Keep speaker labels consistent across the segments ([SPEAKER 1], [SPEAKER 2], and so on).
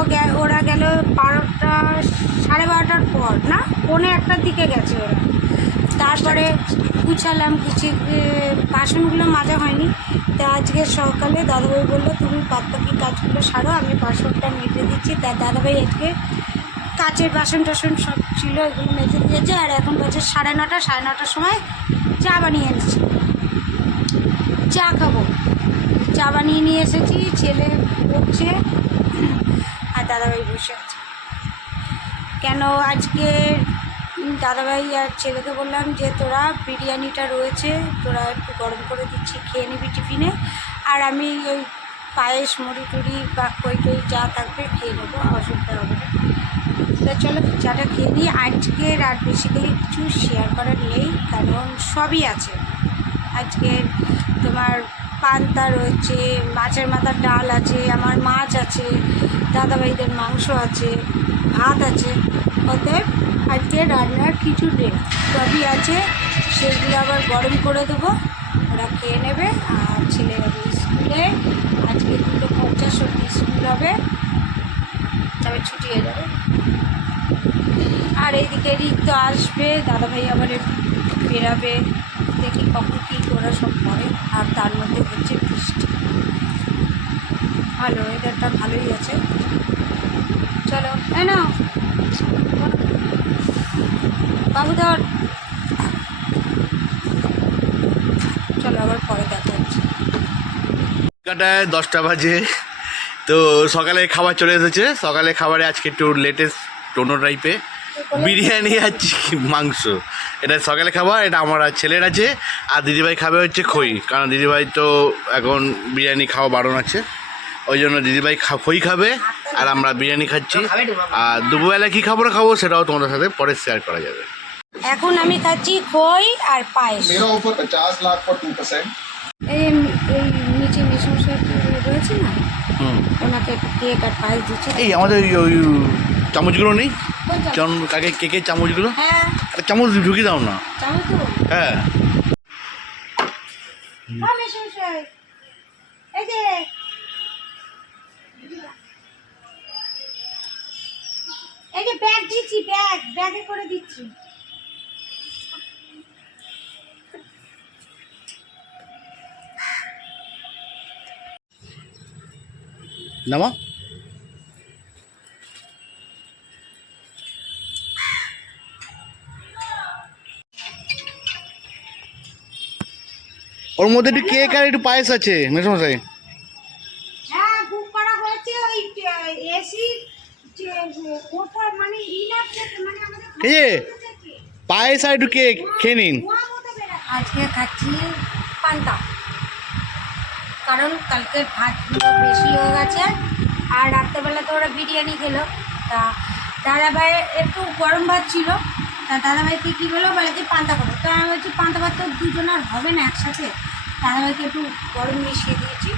[SPEAKER 1] ওরা গেল বারোটা সাড়ে বারোটার পর না? পৌনে একটার দিকে গেছে ওরা। তারপরে গুছালাম গুছিয়ে এ, বাসনগুলো মাজা হয়নি। তা আজকে সকালে দাদাভাই বলল তুমি বাদ বাকি কাজগুলো সারো আমি বাসনটা মেটে দিচ্ছি। তা দাদাভাই আজকে কাচের বাসন টাসন সব ছিল এগুলো মেজে দিয়েছে। আর এখন বাজে সাড়ে নটা সাড়ে নটার সময় চা বানিয়ে এনেছি। চা খাব। চা বানিয়ে নিয়ে এসেছি ছেলে আর দাদাভাই বসে আছে। কেন আজকে দাদাভাই আর ছেলেকে বললাম যে, তোরা বিরিয়ানিটা রয়েছে, তোরা একটু গরম করে দিচ্ছি, খেয়ে নিবি টিফিনে। আর আমি ওই পায়েস, মুড়ি টুড়ি বা কই টই যা থাকবে খেয়ে নেব অসুবিধা হবে না। তা চলো, চাটা খেয়ে নিই। আজকে আর বেসিক্যালি কিছু শেয়ার করার নেই, কারণ সবই আছে। আজকে তোমার পান্তা রয়েছে, মাছের মাথার ডাল আছে, আমার মাছ আছে, দাদাভাইদের মাংস আছে, ভাত আছে। অতএব আজকে রান্নার কিছু নেই সবই আছে সেগুলো আবার গরম করে দেবো, ওরা খেয়ে নেবে, আর ছেলে স্কুলে, আজকে দুটো পঞ্চাশ অব্দি স্কুল হবে, তবে ছুটি হয়ে যাবে। আর এইদিকে রিক তো আসবে, দাদাভাই আবার বেরাবে দেখি কখন কী করে সব করে, আর তার মধ্যে হচ্ছে বৃষ্টি। ভালো ওয়েদারটা ভালোই আছে। চলো, এই না বাবু, ধর। চলো, আবার পরে দেখা হচ্ছে।
[SPEAKER 2] কাটায় দশটা বাজে। তো সকালে খাবার চলে এসেছে। সকালে খাবারে আজকে একটু লেটেস্ট টোনো টাইপে বিরিয়ানি আর চিকেন মাংস। এটা সকালে খাবার এটা আমার আর ছেলের আছে আর দিদিভাই খাবে হচ্ছে খই কারণ দিদিভাই তো এখন বিরিয়ানি খাওয়া বারণ আছে। ওই জন্য দিদিভাই খই খাবে আর আমরা বিরিয়ানি খাচ্ছি। আর দুপুরবেলা কী খাবার খাব সেটাও তোমাদের সাথে পরে শেয়ার করা যাবে।
[SPEAKER 1] এখন আমি খাচ্ছি খই আর পায়েস। এই নিচে মেশমশাই রয়েছে না? ওনাকে কেক আর পায়েস দিচ্ছি।
[SPEAKER 2] এই আমাদের ওই চামচগুলো নেই? কাকে কেকের চামচগুলো?
[SPEAKER 1] হ্যাঁ।
[SPEAKER 2] একটা চামচ ঢুকিয়ে দাও না। হ্যাঁ।
[SPEAKER 1] হ্যাঁ এই যে ব্যাগ দিচ্ছি ব্যাগ ব্যাগে করে দিচ্ছি।
[SPEAKER 2] নামা? ওর মধ্যে একটু কেক আর একটু পায়েস আছে মেসমশাই।
[SPEAKER 1] হ্যাঁ মানে মানে আমাদের
[SPEAKER 2] এই যে পায়েস আর একটু কেক খেয়ে নিন।
[SPEAKER 1] আজকে খাচ্ছি পান্তা। কারণ কালকে ভাতগুলো বেশি হয়ে গেছে আর রাত্রেবেলা তো ওরা বিরিয়ানি খেলো। তা দাদাভাই একটু গরম ভাত ছিল তা দাদাভাইকে কী বলল বলে? কি পান্তা করো। তো আমি বলছি পান্তা ভাত তো দুজন আর হবে না একসাথে। দাদাভাইকে একটু গরম মিশিয়ে দিয়েছি।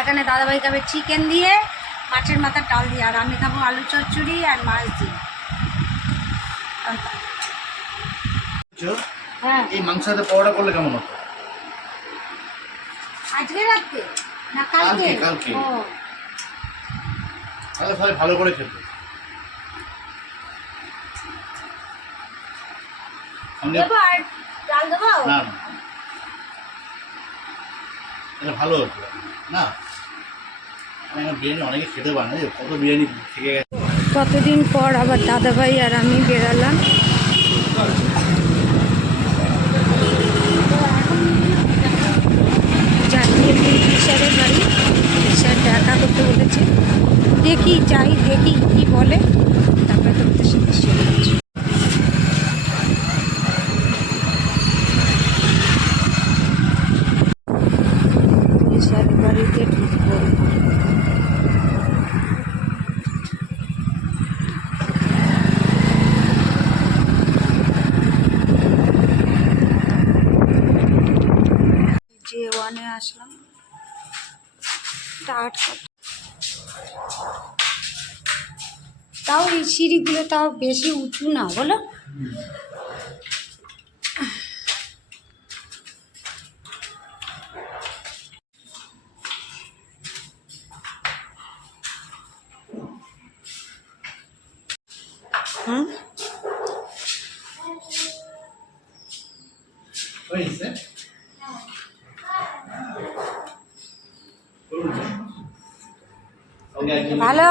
[SPEAKER 1] এখানে দাদাভাই খাবে চিকেন দিয়ে মাছের মাথার ডাল দিয়ে আর আমি খাব আলু চচ্চড়ি আর মাছ দিয়ে। হ্যাঁ।
[SPEAKER 2] এই পরোটা করলে কেমন হতো?
[SPEAKER 1] আজকে রাখতে না কালকে?
[SPEAKER 2] কালকে, কালকে।
[SPEAKER 1] ও।
[SPEAKER 2] তাহলে ভালো করে খেত না না। এটা ভালো। হতো না বিরিয়ানি অনেকে খেতে পারে না কত বিরিয়ানি থেকে গেছে।
[SPEAKER 1] কতদিন পর আবার দাদাভাই আর আমি বেরালাম। স্যারের বাড়ি। স্যার দেখা করতে বলেছে। দেখি যাই দেখি কি বলে। তারপরে তোমাদের সাথে শেয়ার করছি। হ্যাঁ, আসলাম। তাও এই সিঁড়িগুলো তাও বেশি উঁচু না বলো? হুম? ভালো?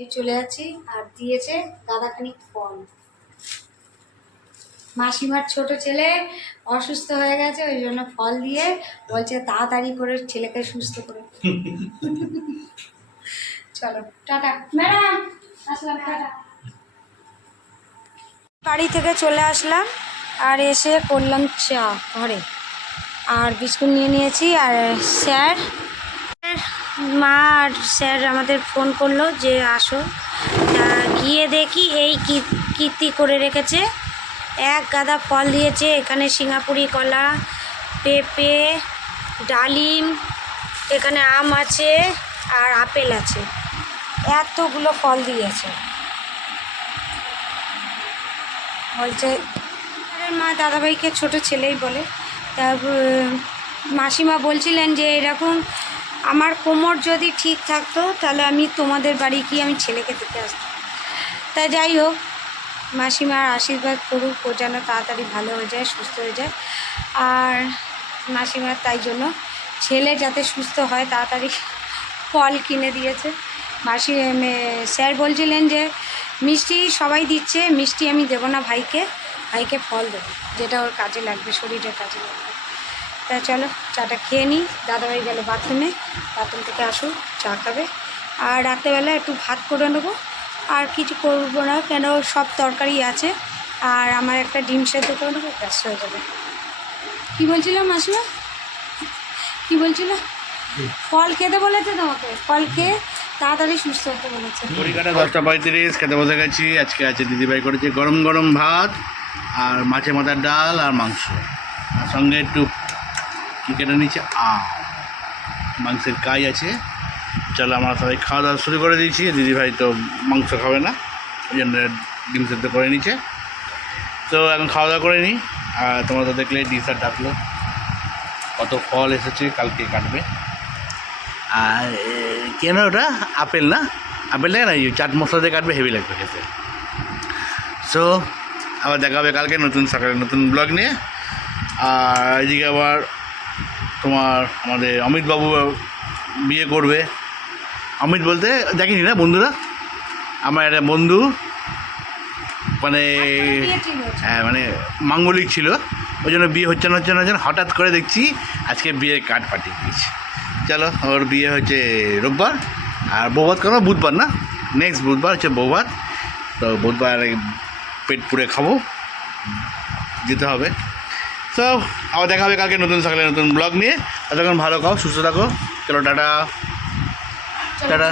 [SPEAKER 1] এই চলে যাচ্ছি আর দিয়েছে দাদাখানি ফল। মাসিমার ছোট ছেলে অসুস্থ হয়ে গেছে ওই জন্য ফল দিয়ে বলছে তাড়াতাড়ি করে ছেলেকে সুস্থ করে। চলো টাটা। ম্যাডাম আসলাম টাটা। বাড়ি থেকে চলে আসলাম আর এসে করলাম চা ঘরে। আর বিস্কুট নিয়ে নিয়েছি আর স্যার, মা আর স্যার আমাদের ফোন করল যে আসো। গিয়ে দেখি এই কীর্তি করে রেখেছে। এক গাদা ফল দিয়েছে, এখানে সিঙ্গাপুরি কলা, পেঁপে, ডালিম, এখানে আম আছে আর আপেল আছে। এতগুলো ফল দিয়েছে। বলছে মা দাদাভাইকে ছোট ছেলেই বলে। তারপর, মাসিমা বলছিলেন যে, এরকম আমার কোমর যদি ঠিক থাকতো, তাহলে আমি তোমাদের বাড়ি গিয়ে আমি ছেলেকে দেখে আসতাম। তা যাই হোক, মাসিমার আশীর্বাদ করুক, ও যেন তাড়াতাড়ি ভালো হয়ে যায়, সুস্থ হয়ে যায়। আর মাসিমার তাই জন্য ছেলে যাতে সুস্থ হয়, তাড়াতাড়ি ফল কিনে দিয়েছে। মাসি স্যার বলছিলেন যে, মিষ্টি সবাই দিচ্ছে, মিষ্টি আমি দেবো না ভাইকে। ভাইকে ফল দেবো, যেটা ওর কাজে লাগবে, শরীরের কাজে লাগবে। তা চলো, চাটা খেয়ে নিই। দাদাভাই গেল বাথরুমে বাথরুম থেকে আসুক, চা খাবে। আর রাত্রেবেলা একটু ভাত করে নেব। আর কিছু করব না, কেন সব তরকারি আছে। আর আমার একটা ডিম সেদ্ধ করে নেব, ব্যাস হয়ে যাবে। কী বলছিলাম মাসিমা? কী বলছিল? ফল খেতে বলেছে তোমাকে? ফল খেয়ে তাড়াতাড়ি সুস্থ হতে বলেছে।
[SPEAKER 2] দশটা পঁয়ত্রিশ, খেতে বসে গেছি। আজকে আছে দিদিভাই করেছে গরম গরম ভাত। আর মাছের মাথার ডাল আর মাংস। আর সঙ্গে একটু কী কেটে নিচ্ছে আম। মাংসের কাই আছে। চলো আমরা সবাই খাওয়া দাওয়া শুরু করে দিয়েছি। দিদিভাই তো মাংস খাবে না, ওই জন্য ডিম সেদ্ধ করে নিচ্ছে। তো এখন খাওয়া দাওয়া করে নিই। আর তোমরা তো দেখলে ডিসার ডাকলো, কত ফল এসেছে, কালকে কাটবে। আর কেন ওটা? আপেল না? আপেল লাগে না? চাট মশলা দিয়ে কাটবে, হেভি লাগবে খেতে। সো আবার দেখা হবে কালকে নতুন সকালে নতুন ব্লগ নিয়ে। আর এদিকে আবার তোমার আমাদের অমিতবাবু বিয়ে করবে। অমিত বলতে দেখিনি না বন্ধুরা? আমার একটা বন্ধু মানে হ্যাঁ মানে মাঙ্গলিক ছিল। ওই জন্য বিয়ে হচ্ছে না হচ্ছে না হচ্ছে। হঠাৎ করে দেখছি আজকে বিয়ের কার্ড পাঠিয়ে দিয়েছি। চলো, ওর বিয়ে হচ্ছে রোববার। আর বৌভাত করব বুধবার না? নেক্সট বুধবার হচ্ছে বৌভাত। তো বুধবার পেট পুড়ে খাব। যেতে হবে। তো আবার দেখা হবে কালকে নতুন সকালে নতুন ব্লগ নিয়ে। ততক্ষণ ভালো খাও সুস্থ থাকো।
[SPEAKER 1] চলো
[SPEAKER 2] টাটা।
[SPEAKER 1] টাটা।